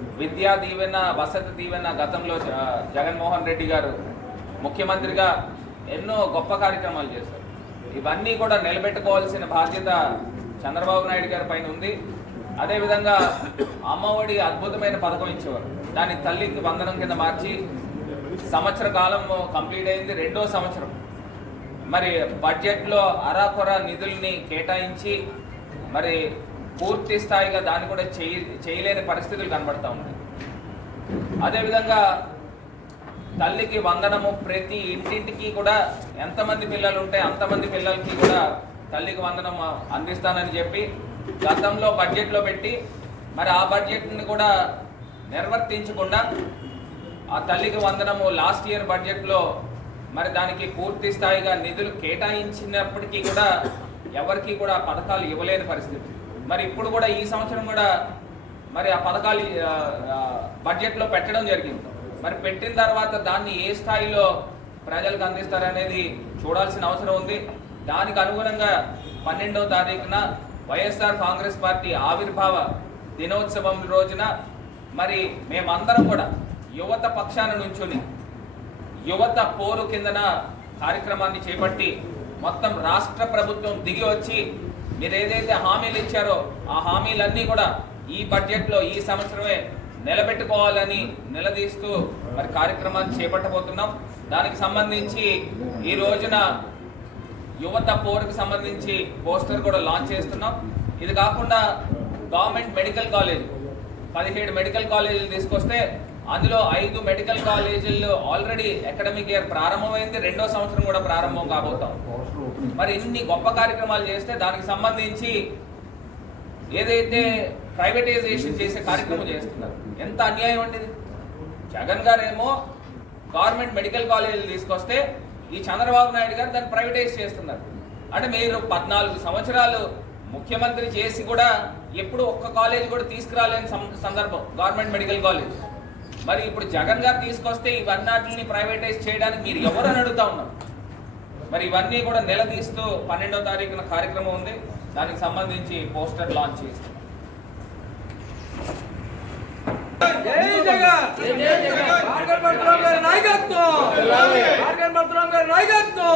విద్యా దీవెన వసతి దీవెన గతంలో జ- జగన్మోహన్ రెడ్డి గారు ముఖ్యమంత్రిగా ఎన్నో గొప్ప కార్యక్రమాలు చేశారు. ఇవన్నీ కూడా నిలబెట్టుకోవాల్సిన బాధ్యత చంద్రబాబు నాయుడు గారి పైన ఉంది. అదేవిధంగా అమ్మఒడి అద్భుతమైన పథకం ఇచ్చేవారు. దాన్ని తల్లికి వందనం కింద మార్చి సంవత్సర కాలం కంప్లీట్ అయింది రెండో సంవత్సరం. మరి బడ్జెట్లో అరాకొర నిధుల్ని కేటాయించి మరి పూర్తి స్థాయిగా దాన్ని కూడా చేయ చేయలేని పరిస్థితులు కనబడతా ఉన్నాయి. అదేవిధంగా తల్లికి వందనము ప్రతి ఇంటింటికి కూడా ఎంతమంది పిల్లలు ఉంటే అంతమంది పిల్లలకి కూడా తల్లికి వందనం అందిస్తానని చెప్పి గతంలో బడ్జెట్లో పెట్టి మరి ఆ బడ్జెట్ని కూడా నిర్వర్తించకుండా ఆ తల్లికి వందనము లాస్ట్ ఇయర్ బడ్జెట్లో మరి దానికి పూర్తి స్థాయిగా నిధులు కేటాయించినప్పటికీ కూడా ఎవరికీ కూడా పథకాలు ఇవ్వలేని పరిస్థితి. మరి ఇప్పుడు కూడా ఈ సంవత్సరం కూడా మరి ఆ పథకాలు బడ్జెట్లో పెట్టడం జరిగింది. మరి పెట్టిన తర్వాత దాన్ని ఏ స్థాయిలో ప్రజలకు అందిస్తారనేది చూడాల్సిన అవసరం ఉంది. దానికి అనుగుణంగా పన్నెండవ తారీఖున వైఎస్ఆర్ కాంగ్రెస్ పార్టీ ఆవిర్భావ దినోత్సవం రోజున మరి మేమందరం కూడా యువత పక్షాన నుంచుని యువత పోరు కిందన కార్యక్రమాన్ని చేపట్టి మొత్తం రాష్ట్ర ప్రభుత్వం దిగి వచ్చి మీరు ఏదైతే హామీలు ఇచ్చారో ఆ హామీలన్నీ కూడా ఈ బడ్జెట్లో ఈ సంవత్సరమే నిలబెట్టుకోవాలని నిలదీస్తూ మరి కార్యక్రమాన్ని చేపట్టబోతున్నాం. దానికి సంబంధించి ఈ రోజున యువత పోరుకు సంబంధించి పోస్టర్ కూడా లాంచ్ చేస్తున్నాం. ఇది కాకుండా గవర్నమెంట్ మెడికల్ కాలేజ్ పదిహేడు మెడికల్ కాలేజీలు తీసుకొస్తే అందులో ఐదు మెడికల్ కాలేజీల్లో ఆల్రెడీ అకాడమిక్ ఇయర్ ప్రారంభమైంది రెండో సంవత్సరం కూడా ప్రారంభం కాబోతాం. మరి ఇన్ని గొప్ప కార్యక్రమాలు చేస్తే దానికి సంబంధించి ఏదైతే ప్రైవేటైజేషన్ చేసే కార్యక్రమం చేస్తున్నారు ఎంత అన్యాయం అండి జగన్ గారు ఏమో గవర్నమెంట్ మెడికల్ కాలేజీలు తీసుకొస్తే ఈ చంద్రబాబు నాయుడు గారు దాన్ని ప్రైవేటైజ్ చేస్తున్నారు. అంటే మీరు పద్నాలుగు సంవత్సరాలు ముఖ్యమంత్రి చేసి కూడా ఎప్పుడు ఒక్క కాలేజ్ కూడా తీసుకురాలేని సం- సందర్భం గవర్నమెంట్ మెడికల్ కాలేజ్. మరి ఇప్పుడు జగన్ గారు తీసుకొస్తే ఇవన్నిటిని ప్రైవేటైజ్ చేయడానికి మీరు ఎవరు అని అడుగుతా ఉన్నారు? మరి ఇవన్నీ కూడా నిలదీస్తూ పన్నెండో తారీఖున కార్యక్రమం ఉంది. దానికి సంబంధించి పోస్టర్ లాంచ్ చేస్తాం. నాయకత్వం! నాయకత్వం!